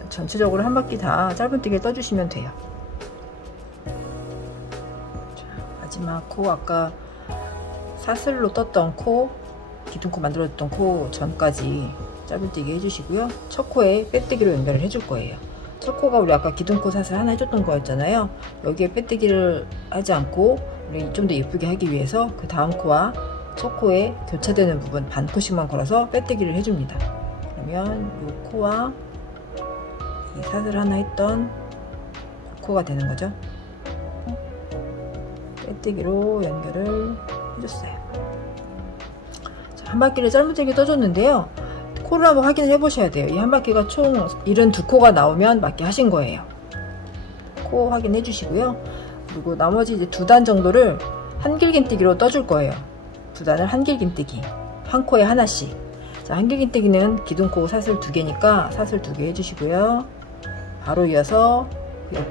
전체적으로 한 바퀴 다 짧은뜨기를 떠주시면 돼요. 자, 마지막 코 아까 사슬로 떴던 코, 기둥코 만들어줬던 코 전까지 짧은뜨기 해주시고요. 첫 코에 빼뜨기로 연결을 해줄 거예요. 첫 코가 우리 아까 기둥코 사슬 하나 해줬던 거였잖아요. 여기에 빼뜨기를 하지 않고 우리 좀 더 예쁘게 하기 위해서 그 다음 코와 첫 코에 교차되는 부분 반 코씩만 걸어서 빼뜨기를 해줍니다. 그러면 이 코와 이 사슬 하나 했던 코가 되는 거죠. 빼뜨기로 연결을 해줬어요. 자, 한 바퀴를 짧은뜨기 떠줬는데요. 코를 한번 확인을 해보셔야 돼요. 이 한 바퀴가 총 72코가 나오면 맞게 하신 거예요. 코 확인해 주시고요. 그리고 나머지 이제 2단 정도를 한길긴뜨기로 떠줄 거예요. 2단을 한길긴뜨기, 한 코에 하나씩. 자, 한길긴뜨기는 기둥코 사슬 2개니까 사슬 2개 해주시고요. 바로 이어서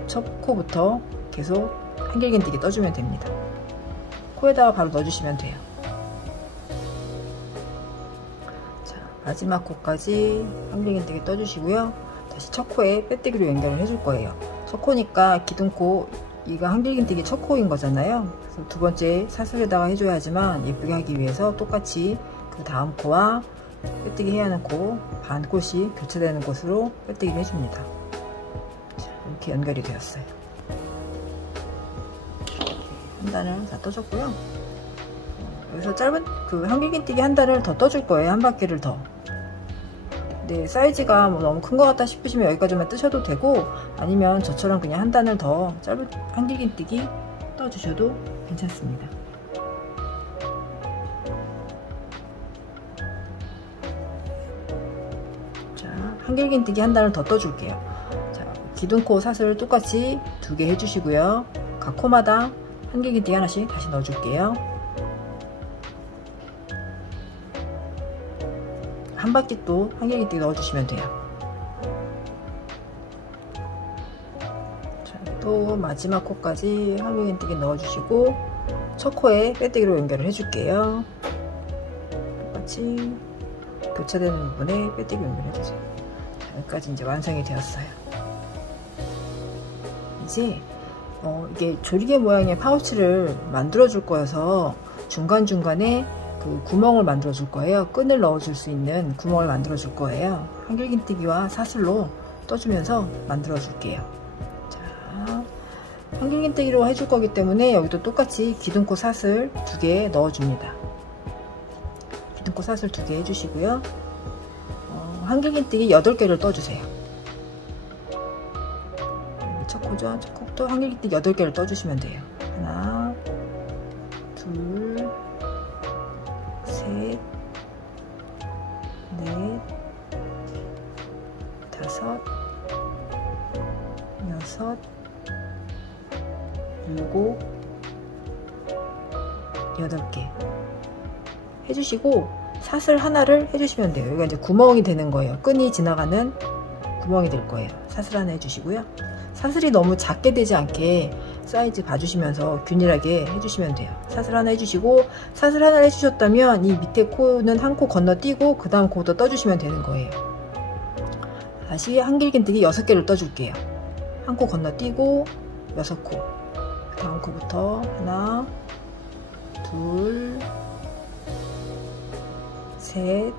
첫 코부터 계속 한길긴뜨기 떠주면 됩니다. 코에다가 바로 넣어주시면 돼요. 자, 마지막 코까지 한길긴뜨기 떠주시고요. 다시 첫 코에 빼뜨기로 연결을 해줄 거예요. 첫 코니까 기둥코, 이거 한길긴뜨기 첫 코인 거잖아요. 그래서 두 번째 사슬에다가 해줘야 하지만 예쁘게 하기 위해서 똑같이 그 다음 코와 빼뜨기 해야 하는 코 반 코씩 교차되는 곳으로 빼뜨기를 해줍니다. 자, 이렇게 연결이 되었어요. 한 단을 다 떠줬고요. 여기서 짧은 그 한길긴뜨기 한 단을 더 떠줄 거예요. 한 바퀴를 더. 네, 사이즈가 뭐 너무 큰 것 같다 싶으시면 여기까지만 뜨셔도 되고, 아니면 저처럼 그냥 한 단을 더 짧은 한길긴뜨기 떠주셔도 괜찮습니다. 자, 한길긴뜨기 한 단을 더 떠줄게요. 자, 기둥코 사슬 똑같이 2개 해주시고요. 각 코마다 한길긴뜨기 하나씩 다시 넣어줄게요. 한 바퀴 또 한길긴뜨기 넣어주시면 돼요. 자, 또 마지막 코까지 한길긴뜨기 넣어주시고 첫 코에 빼뜨기로 연결을 해줄게요. 똑같이 교차되는 부분에 빼뜨기 연결해주세요. 자, 여기까지 이제 완성이 되었어요. 이제 이게 조리개 모양의 파우치를 만들어 줄 거여서 중간중간에 그 구멍을 만들어 줄 거예요. 끈을 넣어 줄 수 있는 구멍을 만들어 줄 거예요. 한길긴뜨기와 사슬로 떠주면서 만들어 줄게요. 자, 한길긴뜨기로 해줄 거기 때문에 여기도 똑같이 기둥코 사슬 2개 넣어 줍니다. 기둥코 사슬 2개 해주시고요. 한길긴뜨기 8개를 떠주세요. 첫 코죠. 첫 코부터 한길긴뜨기 8개를 떠주시면 돼요. 하나, 둘, 셋, 넷, 다섯, 여섯, 일곱, 8개 해주시고 사슬 하나를 해주시면 돼요. 여기가 이제 구멍이 되는 거예요. 끈이 지나가는 구멍이 될 거예요. 사슬 하나 해주시고요. 사슬이 너무 작게 되지 않게 사이즈 봐주시면서 균일하게 해주시면 돼요. 사슬 하나 해주시고, 사슬 하나 해주셨다면 이 밑에 코는 한 코 건너뛰고 그 다음 코부터 떠주시면 되는 거예요. 다시 한길긴뜨기 6개를 떠줄게요. 한 코 건너뛰고 6코, 다음 코부터 하나, 둘, 셋,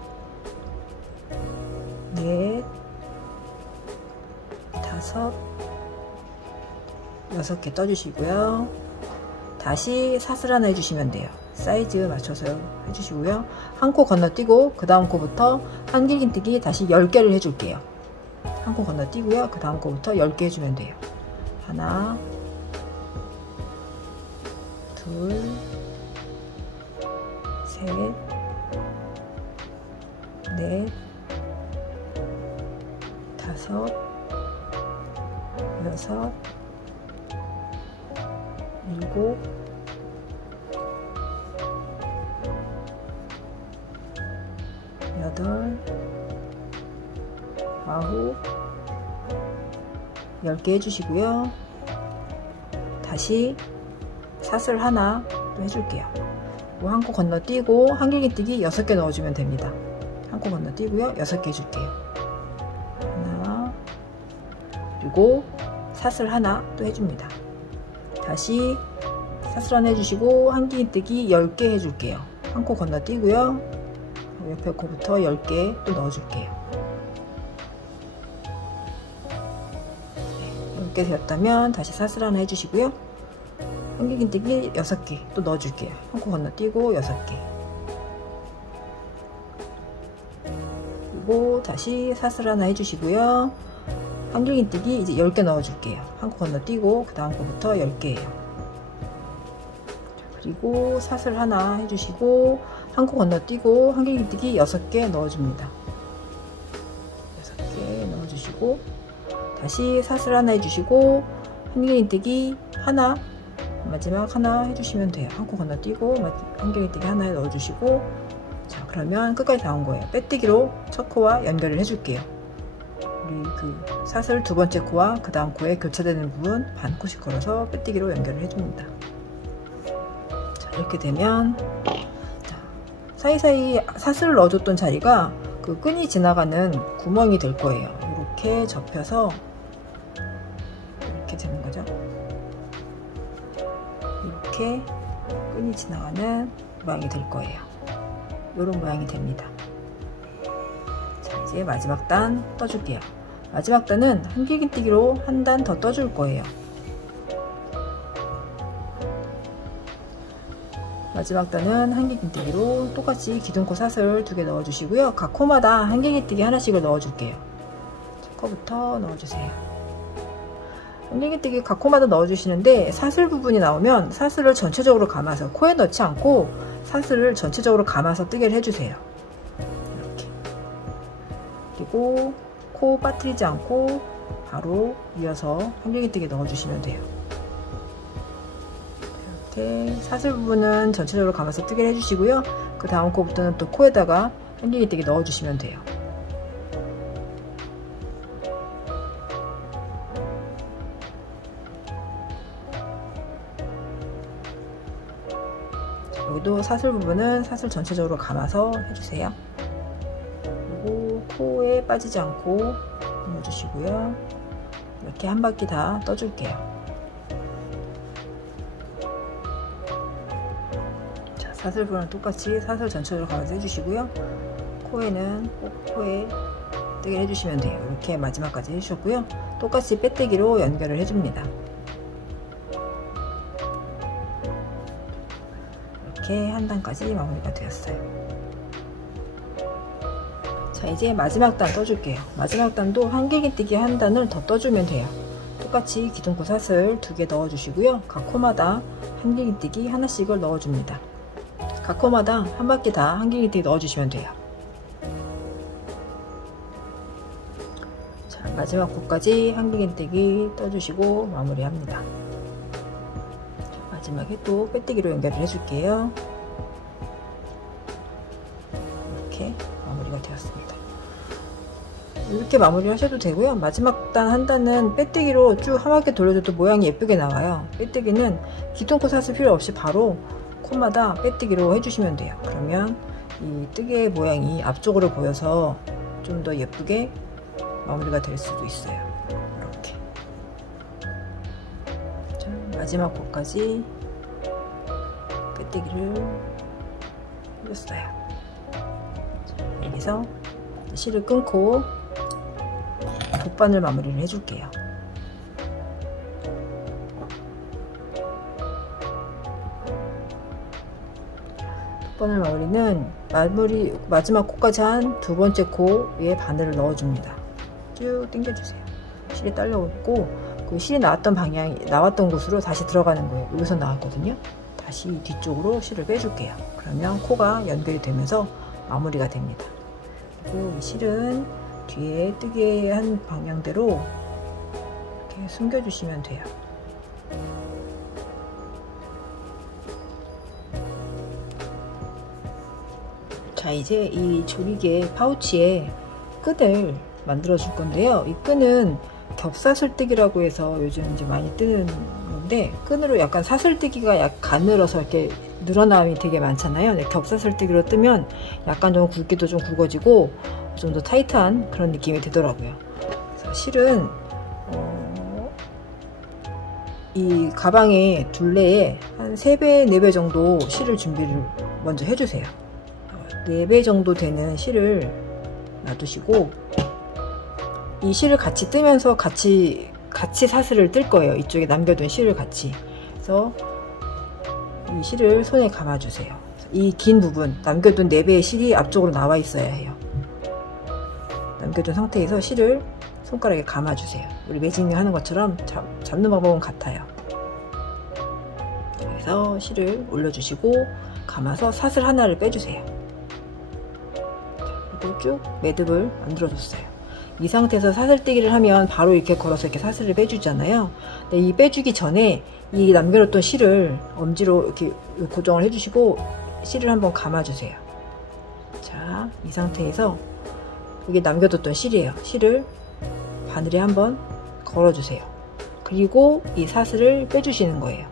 넷, 다섯, 6개 떠주시고요. 다시 사슬 하나 해주시면 돼요. 사이즈 맞춰서 해주시고요. 한 코 건너뛰고 그 다음 코부터 한길긴뜨기 다시 10개를 해줄게요. 한 코 건너뛰고요. 그 다음 코부터 10개 해주면 돼요. 하나, 둘, 셋, 넷, 다섯, 여섯, 일곱, 여덟, 아홉, 10개 해주시고요. 다시 사슬 하나 또 해줄게요. 한 코 건너뛰고 한길긴뜨기 6개 넣어주면 됩니다. 한 코 건너뛰고요. 6개 해줄게요. 하나, 그리고 사슬 하나 또 해줍니다. 다시 사슬 하나 해주시고 한길긴뜨기 10개 해줄게요. 한 코 건너뛰고요. 옆에 코부터 10개 또 넣어줄게요. 10개 되었다면 다시 사슬 하나 해주시고요. 한길긴뜨기 6개 또 넣어줄게요. 한 코 건너뛰고 6개. 그리고 다시 사슬 하나 해주시고요. 한길긴뜨기 이제 10개 넣어줄게요. 한 코 건너뛰고 그 다음 코부터 10개예요. 그리고 사슬 하나 해주시고 한 코 건너뛰고 한길긴뜨기 6개 넣어줍니다. 6개 넣어주시고 다시 사슬 하나 해주시고 한길긴뜨기 하나, 마지막 하나 해주시면 돼요. 한 코 건너뛰고 한길긴뜨기 하나 넣어주시고, 자 그러면 끝까지 다 온 거예요. 빼뜨기로 첫 코와 연결을 해줄게요. 우리 그 사슬 두 번째 코와 그 다음 코에 교차되는 부분 반 코씩 걸어서 빼뜨기로 연결을 해줍니다. 자 이렇게 되면, 자, 사이사이 사슬을 넣어줬던 자리가 그 끈이 지나가는 구멍이 될 거예요. 이렇게 접혀서 이렇게 되는 거죠. 이렇게 끈이 지나가는 모양이 될 거예요. 이런 모양이 됩니다. 자 이제 마지막 단 떠줄게요. 마지막 단은 한길긴뜨기로 한 단 더 떠줄 거예요. 마지막 단은 한길긴뜨기로 똑같이 기둥코 사슬 2개 넣어주시고요. 각 코마다 한길긴뜨기 하나씩을 넣어줄게요. 첫 코부터 넣어주세요. 한길긴뜨기 각 코마다 넣어주시는데 사슬 부분이 나오면 사슬을 전체적으로 감아서 코에 넣지 않고 사슬을 전체적으로 감아서 뜨개를 해주세요. 이렇게. 그리고 코 빠뜨리지 않고 바로 이어서 한길긴뜨기 넣어주시면 돼요. 이렇게 사슬 부분은 전체적으로 감아서 뜨개를 해주시고요. 그 다음 코부터는 또 코에다가 한길긴뜨기 넣어주시면 돼요. 여기도 사슬 부분은 사슬 전체적으로 감아서 해주세요. 그리고 코에 빠지지 않고 넣어주시고요. 이렇게 한 바퀴 다 떠줄게요. 자, 사슬 부분은 똑같이 사슬 전체적으로 감아서 해주시고요. 코에는 꼭 코에 뜨개를 해주시면 돼요. 이렇게 마지막까지 해주셨고요. 똑같이 빼뜨기로 연결을 해줍니다. 이렇게 한 단까지 마무리가 되었어요. 자 이제 마지막 단 떠줄게요. 마지막 단도 한길긴뜨기 한 단을 더 떠주면 돼요. 똑같이 기둥코 사슬 2개 넣어주시고요. 각 코마다 한길긴뜨기 하나씩을 넣어줍니다. 각 코마다 한 바퀴 다 한길긴뜨기 넣어주시면 돼요. 자 마지막 코까지 한길긴뜨기 떠주시고 마무리합니다. 마지막에 또 빼뜨기로 연결을 해줄게요. 이렇게 마무리가 되었습니다. 이렇게 마무리를 하셔도 되고요. 마지막 단 한 단은 빼뜨기로 쭉 한 바퀴 돌려줘도 모양이 예쁘게 나와요. 빼뜨기는 기둥코 사슬 필요 없이 바로 코마다 빼뜨기로 해주시면 돼요. 그러면 이 뜨개 모양이 앞쪽으로 보여서 좀 더 예쁘게 마무리가 될 수도 있어요. 이렇게. 자, 마지막 코까지 빼뜨기를 해줬어요. 자, 여기서 실을 끊고 돗바늘 마무리를 해줄게요. 돗바늘 마무리는 마지막 코까지 한 두 번째 코에 바늘을 넣어줍니다. 쭉 당겨주세요. 실이 딸려오고 그 실이 나왔던 곳으로 다시 들어가는 거예요. 여기서 나왔거든요. 다시 뒤쪽으로 실을 빼줄게요. 그러면 코가 연결이 되면서 마무리가 됩니다. 그리고 이 실은 뒤에 뜨개 한 방향대로 이렇게 숨겨주시면 돼요. 자 이제 이 조리개 파우치에 끈을 만들어 줄 건데요. 이 끈은 겹사슬뜨기라고 해서 요즘 이제 많이 뜨는 건데, 끈으로 약간 사슬뜨기가 약 가늘어서 이렇게 늘어남이 되게 많잖아요. 근데 겹사슬뜨기로 뜨면 약간 좀 굵기도 좀 굵어지고 좀 더 타이트한 그런 느낌이 들더라고요. 그래서 실은 이 가방의 둘레에 한 3배, 4배 정도 실을 준비를 먼저 해주세요. 4배 정도 되는 실을 놔두시고 이 실을 같이 뜨면서 같이 사슬을 뜰 거예요. 이쪽에 남겨둔 실을 같이. 그래서 이 실을 손에 감아주세요. 이 긴 부분, 남겨둔 4배의 실이 앞쪽으로 나와 있어야 해요. 남겨둔 상태에서 실을 손가락에 감아주세요. 우리 매직링 하는 것처럼 잡는 방법은 같아요. 그래서 실을 올려주시고 감아서 사슬 하나를 빼주세요. 그리고 쭉 매듭을 만들어줬어요. 이 상태에서 사슬뜨기를 하면 바로 이렇게 걸어서 이렇게 사슬을 빼주잖아요. 근데 이 빼주기 전에 이 남겨놓던 실을 엄지로 이렇게 고정을 해주시고 실을 한번 감아주세요. 자, 이 상태에서 여기 남겨뒀던 실이에요. 실을 바늘에 한번 걸어주세요. 그리고 이 사슬을 빼주시는 거예요.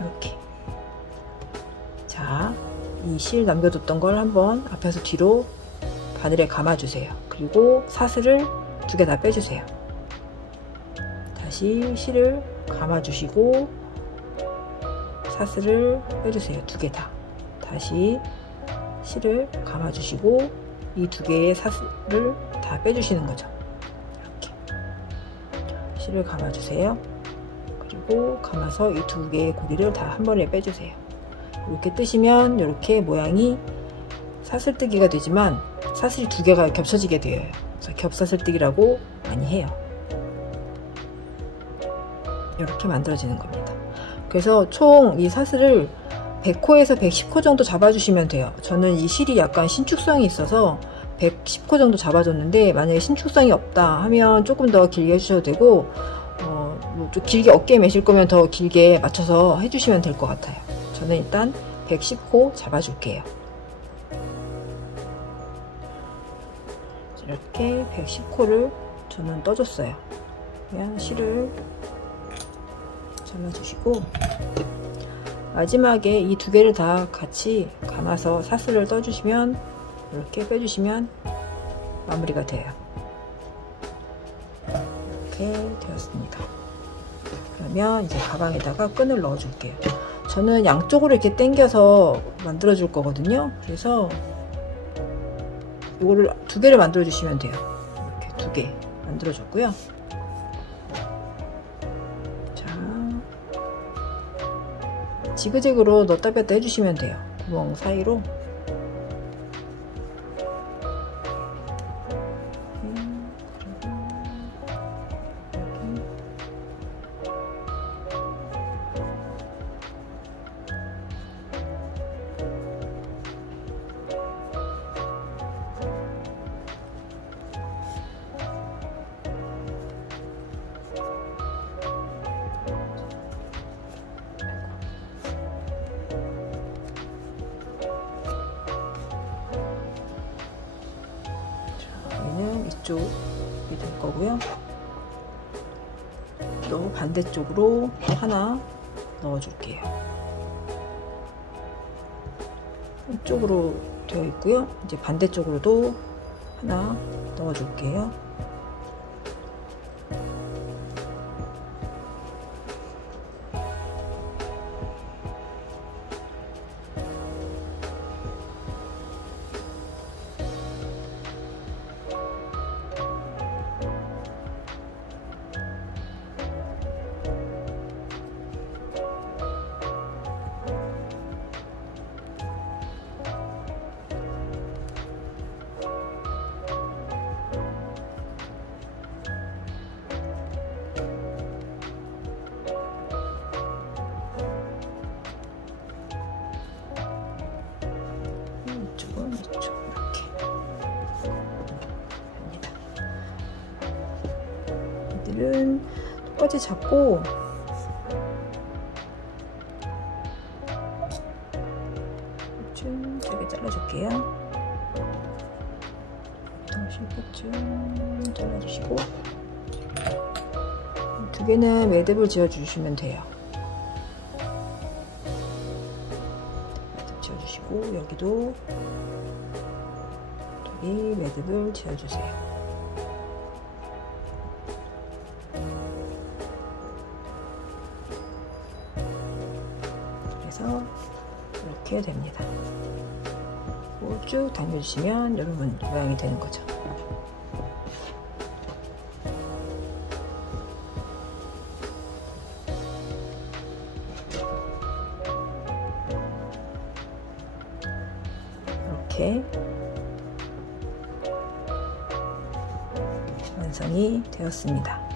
이렇게. 자, 이 실 남겨뒀던 걸 한번 앞에서 뒤로 바늘에 감아주세요. 그리고 사슬을 2개 다 빼주세요. 다시 실을 감아주시고 사슬을 빼주세요. 2개 다. 다시 실을 감아주시고 이 2개의 사슬을 다 빼주시는 거죠. 이렇게 실을 감아주세요. 그리고 감아서 이 2개의 고리를 다 한 번에 빼주세요. 이렇게 뜨시면 이렇게 모양이 사슬뜨기가 되지만 사슬이 2개가 겹쳐지게 돼요. 그래서 겹사슬뜨기라고 많이 해요. 이렇게 만들어지는 겁니다. 그래서 총 이 사슬을 100호에서 110호 정도 잡아주시면 돼요. 저는 이 실이 약간 신축성이 있어서 110호 정도 잡아줬는데, 만약에 신축성이 없다 하면 조금 더 길게 해주셔도 되고, 좀 길게 어깨에 매실 거면 더 길게 맞춰서 해주시면 될 것 같아요. 저는 일단 110호 잡아줄게요. 이렇게 110호를 저는 떠줬어요. 그냥 실을 잘라주시고 마지막에 이 2개를 다 같이 감아서 사슬을 떠주시면, 이렇게 빼주시면 마무리가 돼요. 이렇게 되었습니다. 그러면 이제 가방에다가 끈을 넣어 줄게요. 저는 양쪽으로 이렇게 당겨서 만들어 줄 거거든요. 그래서 이거를 2개를 만들어 주시면 돼요. 이렇게 2개 만들어 줬고요. 자, 지그재그로 넣었다 뺐다 해주시면 돼요. 구멍 사이로. 이쪽이 될 거고요. 또 반대쪽으로 또 하나 넣어 줄게요. 이쪽으로 되어 있고요. 이제 반대쪽으로도 하나 넣어 줄게요. 얘들은 똑같이 잡고 좀 짧게 잘라줄게요. 좀 잘라주시고 2개는 매듭을 지어주시면 돼요. 매듭 지어주시고 여기도 2개 매듭을 지어주세요. 그래서 이렇게 됩니다. 쭉 당겨주시면 이런 모양이 되는 거죠. 이렇게 완성이 되었습니다.